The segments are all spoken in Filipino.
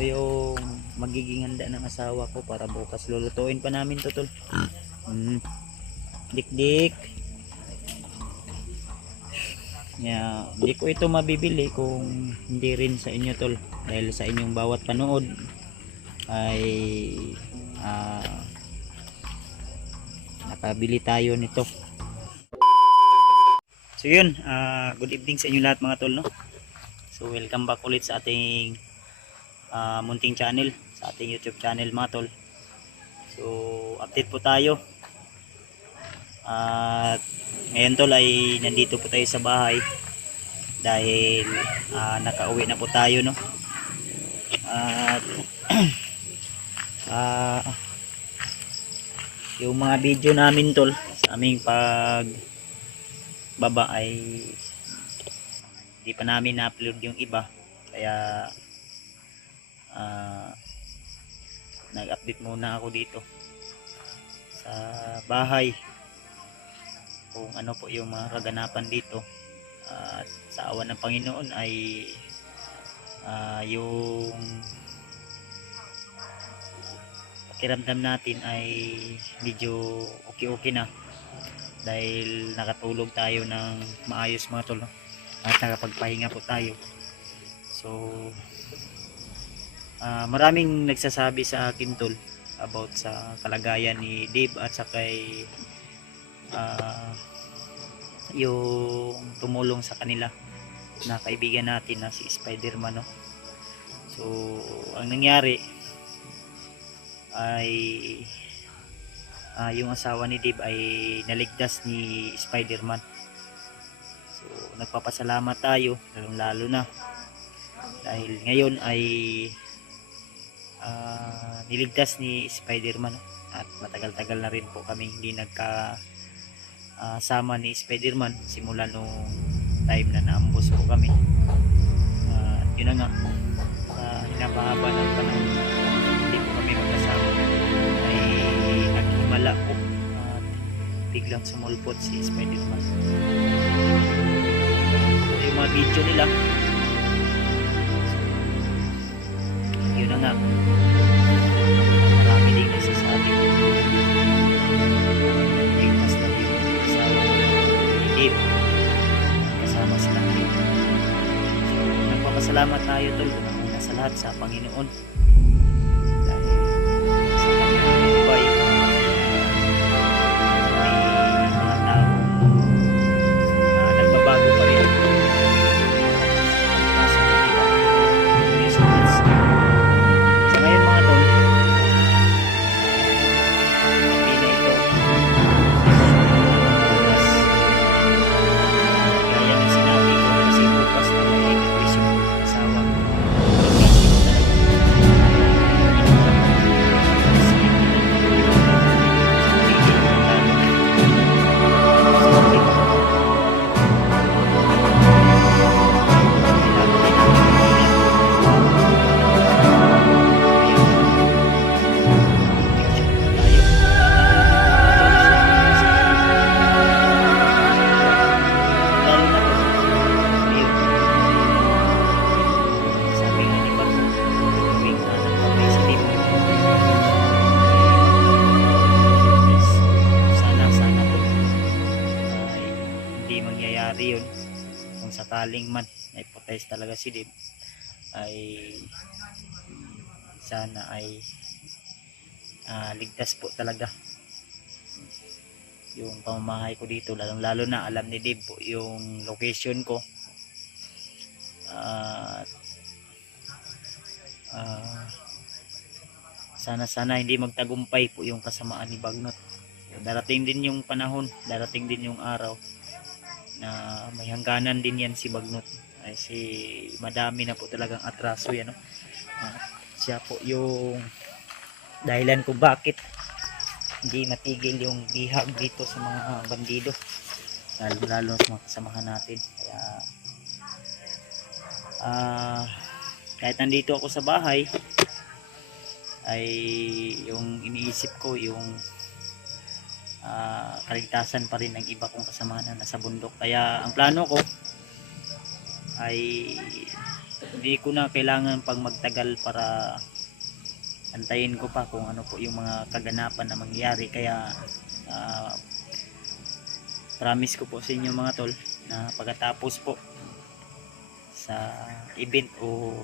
Ito yung magiging handa ng asawa ko para bukas lulutuin pa namin to, tol. Dik-dik. Hindi ko ito mabibili kung hindi rin sa inyo, tol. Dahil sa inyong bawat panood ay nakabili tayo nito. So yun, good evening sa inyo lahat mga tol, no? So welcome back ulit sa ating munting channel, sa ating YouTube channel mga tol. So update po tayo. At ngayon tol ay nandito po tayo sa bahay dahil nakauwi na po tayo, no? At yung mga video namin tol sa aming pagbaba ay hindi pa namin na-upload yung iba, kaya nag-update muna ako dito sa bahay kung ano po yung mga kaganapan dito. At sa awan ng Panginoon ay yung pakiramdam natin ay medyo okay na dahil nakatulog tayo ng maayos mga tol, no? At nakapagpahinga po tayo. So maraming nagsasabi sa akin tol about sa kalagayan ni Dave at sa kay yung tumulong sa kanila na kaibigan natin na si Spider-Man, no? So ang nangyari ay yung asawa ni Dave ay naligtas ni Spider-Man. So nagpapasalamat tayo lalo na dahil ngayon ay niligtas ni Spider-Man, at matagal-tagal na rin po kami hindi sama ni Spider-Man simula nung time na naambos po kami. Yun na nga, hinapahaba ng panahon hindi po kami magkasama ay naghimala po at biglang sumulpot si Spider-Man. So, yung mga video nila, yun na nga, marami din nagsasabi ligtas na yung asawa ni Dave, kasama sila ngayon. So nagpapasalamat tayo tol una sa lahat sa Panginoon dahil sa kanyang buhay may mga taong nagbabago pa rin sa kanila. Sa ngayon mga tol, hindi na ito bukas, gaya ng sinabi ko, kasi bukas na may wisyo ng asawa ko. Yun, kung sakaling man ay patays talaga si Dave, ay sana ay ligtas po talaga yung pamamahay ko dito, lalo na alam ni Dave po yung location ko. Sana hindi magtagumpay po yung kasamaan ni Bagnot. Darating din yung panahon, darating din yung araw na may hangganan din yan si Bagnot. Ay madami na po talagang atraso yan, no? Siya po yung dahilan kung bakit hindi matigil yung bihag dito sa mga bandido, lalo sa mga kasamahan natin. Kaya kahit nandito ako sa bahay ay yung iniisip ko yung kaligtasan pa rin ng iba kong kasamahan na nasa bundok. Kaya ang plano ko ay hindi ko na kailangan pang magtagal para antayin ko pa kung ano po yung mga kaganapan na mangyayari. Kaya promise ko po sa inyo mga tol na pagkatapos po sa event o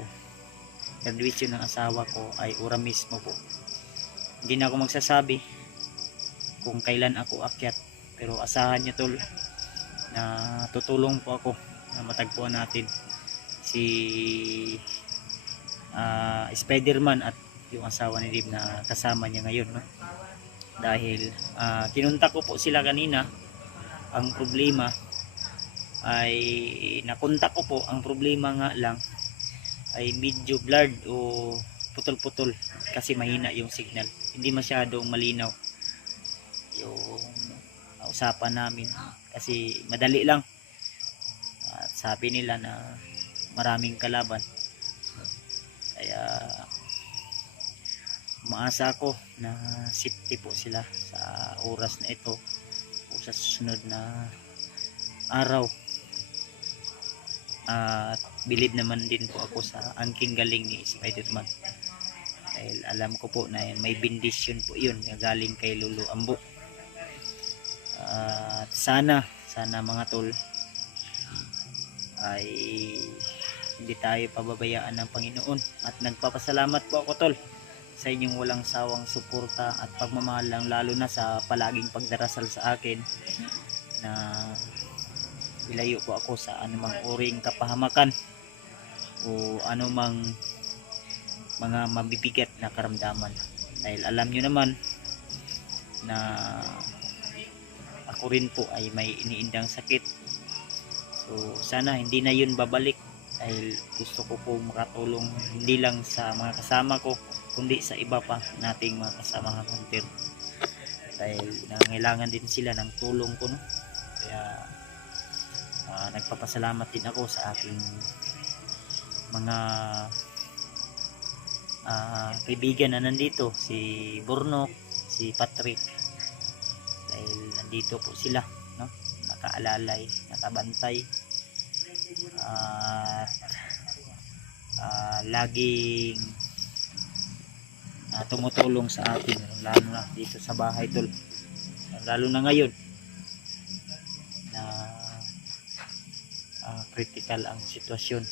graduation ng asawa ko ay ora mismo po, hindi na ako magsasabi kung kailan ako akyat, pero asahan nyo tol na tutulong po ako na matagpuan natin si Spider-Man at yung asawa ni Dave na kasama niya ngayon, no? Dahil kinunta ko po sila kanina. Ang problema ay nakunta ko po, ang problema nga lang ay medyo blurred o putol-putol kasi mahina yung signal, hindi masyadong malinaw yung usapan namin kasi madali lang at sabi nila na maraming kalaban. Kaya umaasa ako na safety po sila sa oras na ito o sa susunod na araw. At believe naman din po ako sa angking galing ni Spider-Man dahil alam ko po na may bendisyon po yun na galing kay Lolo Ambo. At sana mga tol ay hindi tayo pababayaan ng Panginoon. At nagpapasalamat po ako tol sa inyong walang sawang suporta at pagmamahal, lang lalo na sa palaging pagdarasal sa akin na ilayo po ako sa anumang uring kapahamakan o anumang mga mabibigat na karamdaman, dahil alam nyo naman na ako rin po ay may iniindang sakit. So sana hindi na yun babalik, dahil gusto ko po makatulong hindi lang sa mga kasama ko kundi sa iba pa nating mga kasama ng hunter, dahil nangailangan din sila ng tulong ko, no? Kaya nagpapasalamat din ako sa aking mga kaibigan na nandito, si Burnok, si Patrick, dahil nandito po sila, no? Nakaalalay, nakabantay at laging tumutulong sa atin, lalo na dito sa bahay tol, lalo na ngayon na critical ang sitwasyon.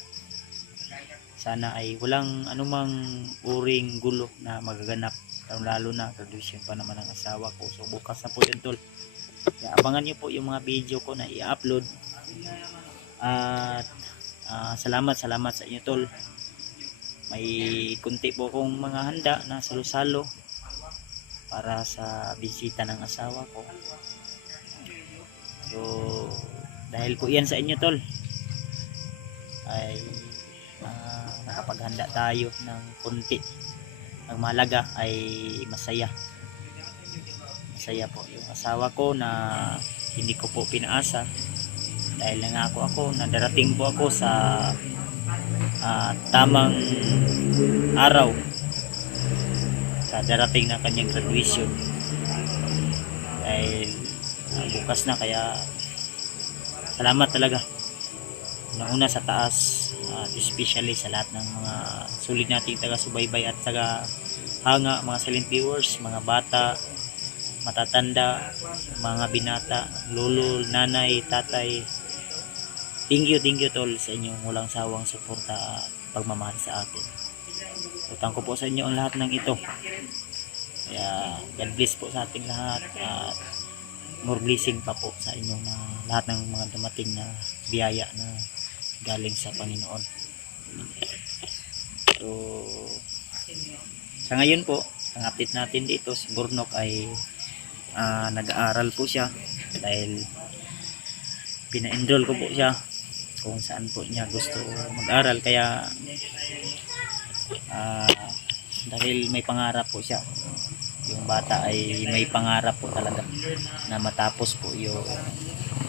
Sana ay walang anumang uring gulo na magaganap, lalo na graduation pa naman ang asawa ko. So bukas na po yun tol. Kaya abangan nyo po yung mga video ko na i-upload. At salamat sa inyo tol. May kunti po kong mga handa na salo-salo para sa bisita ng asawa ko. So dahil po yan sa inyo tol ay nakapaghanda tayo ng kunti. Ang mahalaga ay masaya po yung asawa ko na hindi ko po pinaasa, dahil nangako ako na darating po ako sa tamang araw sa darating na kanyang graduation, dahil bukas na. Kaya salamat talaga una sa taas, especially sa lahat ng mga sulit nating taga-subaybay at taga-hanga, mga silent viewers, mga bata, matatanda, mga binata, lolo, nanay, tatay. Thank you tol sa inyong walang sawang suporta at pagmamahal sa akin. Utang ko po sa inyo ang lahat ng ito. Kaya God bless po sa ating lahat at more blessing pa po sa inyo na lahat ng mga dumating na biyaya na galing sa Panginoon. So sa ngayon po, ang update natin dito, si Burnok ay nag-aaral po siya, dahil pina-enroll ko po siya kung saan po niya gusto mag-aral. Kaya dahil may pangarap po siya, yung bata ay may pangarap po talaga na matapos po yung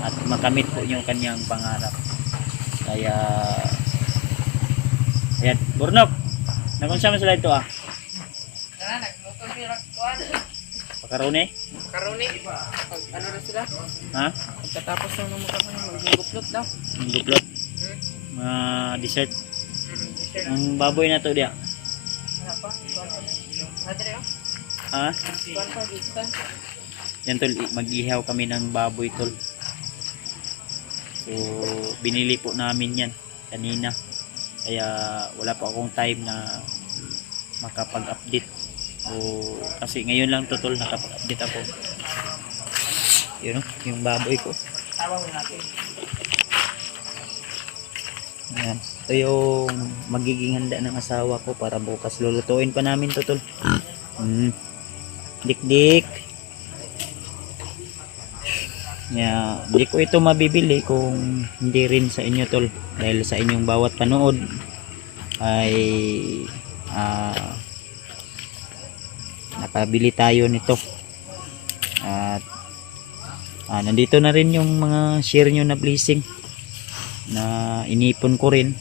at makamit po yung kanyang pangarap. Kaya ayan, Burnok, nakunsa mo sila ito nagluto sila kuan. Pakarone? Makaroni. Pag ano na sila? Ha? Pagkatapos ng makaroni, magguguplot daw. Yung guplot? Mga dessert? Ang baboy na to dia. Wala pa. Kuwan pa. Adre oh. Ha? Kuwan pa dito. Yan tol, mag-ihaw kami ng baboy tol. So, binili po namin yan kanina. Kaya wala pa akong time na makapag-update. O, kasi ngayon lang to tol, nakapag-update ako. Yun o, yung baboy ko. Tawag natin. Ayan. Ito yung magiging handa ng asawa ko para bukas lulutuin pa namin to tol. Dik-dik. Yeah, hindi ko ito mabibili kung hindi rin sa inyo tol, dahil sa inyong bawat panood ay nakabili tayo nito. At nandito na rin yung mga share nyo na blessing na inipon ko rin.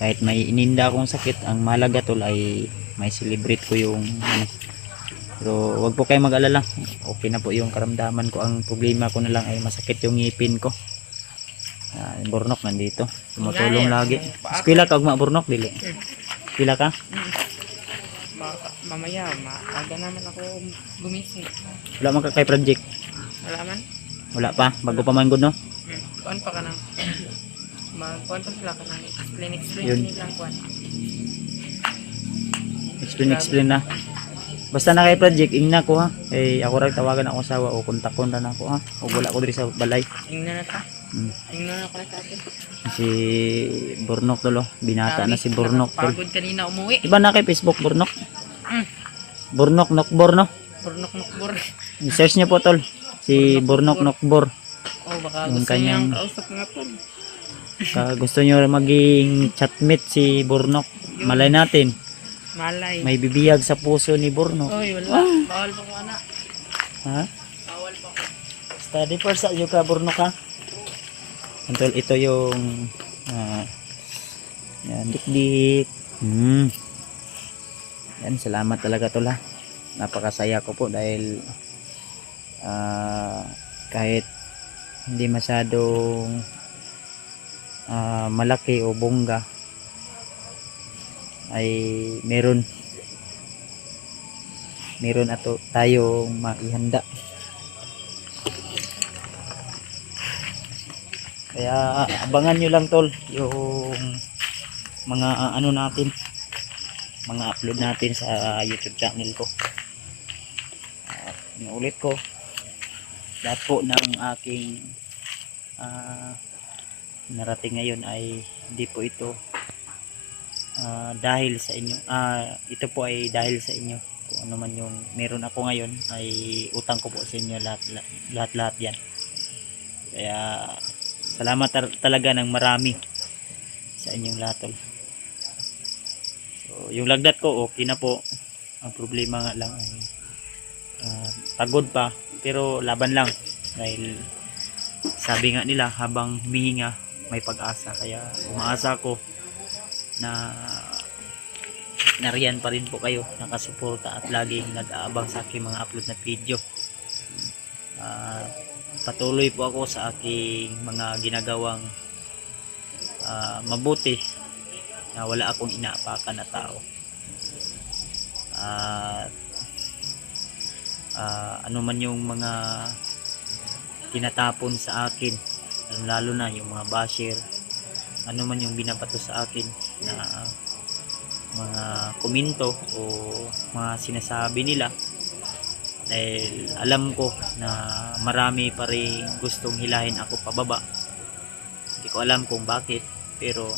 Kahit may ininda akong sakit, ang mahalaga tol ay may celebrate ko yung ano. Pero wag po kayo mag-alala, okay na po yung karamdaman ko. Ang problema ko na lang ay masakit yung ngipin ko. Burnok nandito, tumutulong lagi. Eskwela ka, ugma burnok dili. Eskwela ka? Mamaya, maaga naman ako gumising. Wala man ka kay project? Wala man? Wala pa, bago pa man gud no? Kuwan pa ka nang. Kuwan pa sila ka nang explain Yun. nilang kuwan. Explain na. Basta na kay project, ingna ko ha. Ako rin tawagan ako asawa o kontakon na ako ha. O wala ko diri sa balay. Ingnan na ta. Ingnan na ko na sa atin. Si Burnok tolo, binata na si Burnok tol. Pagod kanina umuwi. Iba na kay Facebook Burnok. Burnok Nokbor no. Burnok nokbor. I-search niyo po tol. Si Burnok Nokbor. Oh, baka Yung gusto kanyang- niyang kausap nga po. Gusto niyo maging chatmate si Burnok. Malay natin, Malay. may bibiyag sa puso ni Burnok. Oy, wala. Bawal pa ko anak. Ha? Bawal pa ko. Study first sa iyo ka Burnok ha. Tol, ito yung yan, dik-dik. Yan, salamat talaga tol ha. Napakasaya ko po dahil kahit hindi masyadong malaki o bongga ay meron ato tayong maihanda. Kaya abangan nyo lang tol yung mga ano natin, mga upload natin sa YouTube channel ko. Inuulit ko, lahat po ng aking narating ngayon ay hindi po ito dahil sa inyo. Ito po ay dahil sa inyo. Kung ano man yung meron ako ngayon ay utang ko po sa inyo lahat yan. Kaya salamat talaga ng marami sa inyong lahat tol. So, yung lagdat ko okay na po. Ang problema nga lang ay pagod pa, pero laban lang dahil sabi nga nila habang humihinga may pag-asa. Kaya umaasa ko na nariyan pa rin po kayo, nakasuporta at laging nag-aabang sa aking mga upload na video. Patuloy po ako sa aking mga ginagawang mabuti na wala akong inaapakan na tao. Ano man yung mga tinatapon sa akin, lalo na yung mga basher, ano man yung binabato sa akin na mga komento o mga sinasabi nila, dahil alam ko na marami pa rin gustong hilahin ako pababa. Hindi ko alam kung bakit, pero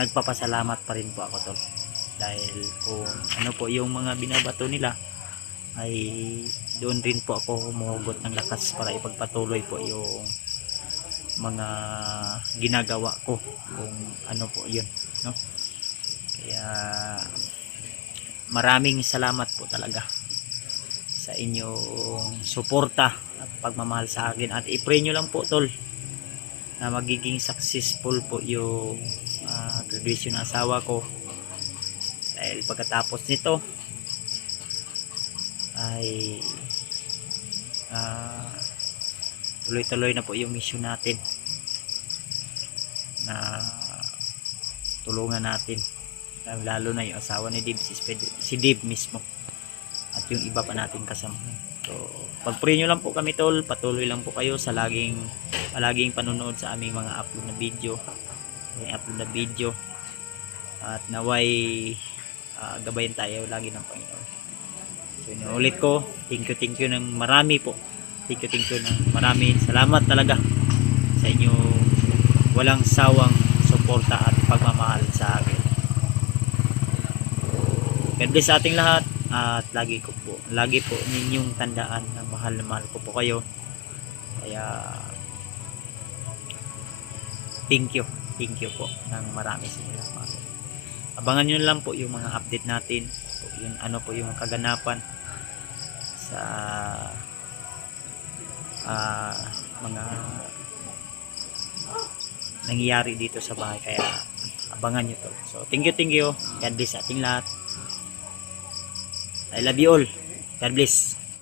nagpapasalamat pa rin po ako tol, dahil kung ano po yung mga binabato nila ay doon rin po ako humuhugot ng lakas para ipagpatuloy po yung mga ginagawa ko, kung ano po yun, no? Kaya maraming salamat po talaga sa inyong suporta at pagmamahal sa akin, at i-pray nyo lang po tol na magiging successful po yung graduation ng asawa ko, dahil pagkatapos nito ay tuloy-tuloy na po yung mission natin na tulungan natin, lalo na yung asawa ni Dave, si Dave mismo, at yung iba pa natin kasama. So pag-pray nyo lang po kami tol, patuloy lang po kayo sa palaging panonood sa aming mga upload na video, at naway gabayan tayo lagi ng Panginoon. So inuulit ko, thank you ng marami po, thank you ng marami, salamat talaga sa inyo walang sawang suporta at pagmamahal sa akin. God bless sa ating lahat, at lagi po ninyong tandaan na mahal ko po kayo. Kaya thank you po ng marami sa inyo. Abangan nyo lang po yung mga update natin, yung ano po yung kaganapan sa mga nangyayari dito sa bahay. Kaya abangan nyo to. So thank you. God bless sa ating lahat. I love you all. God bless.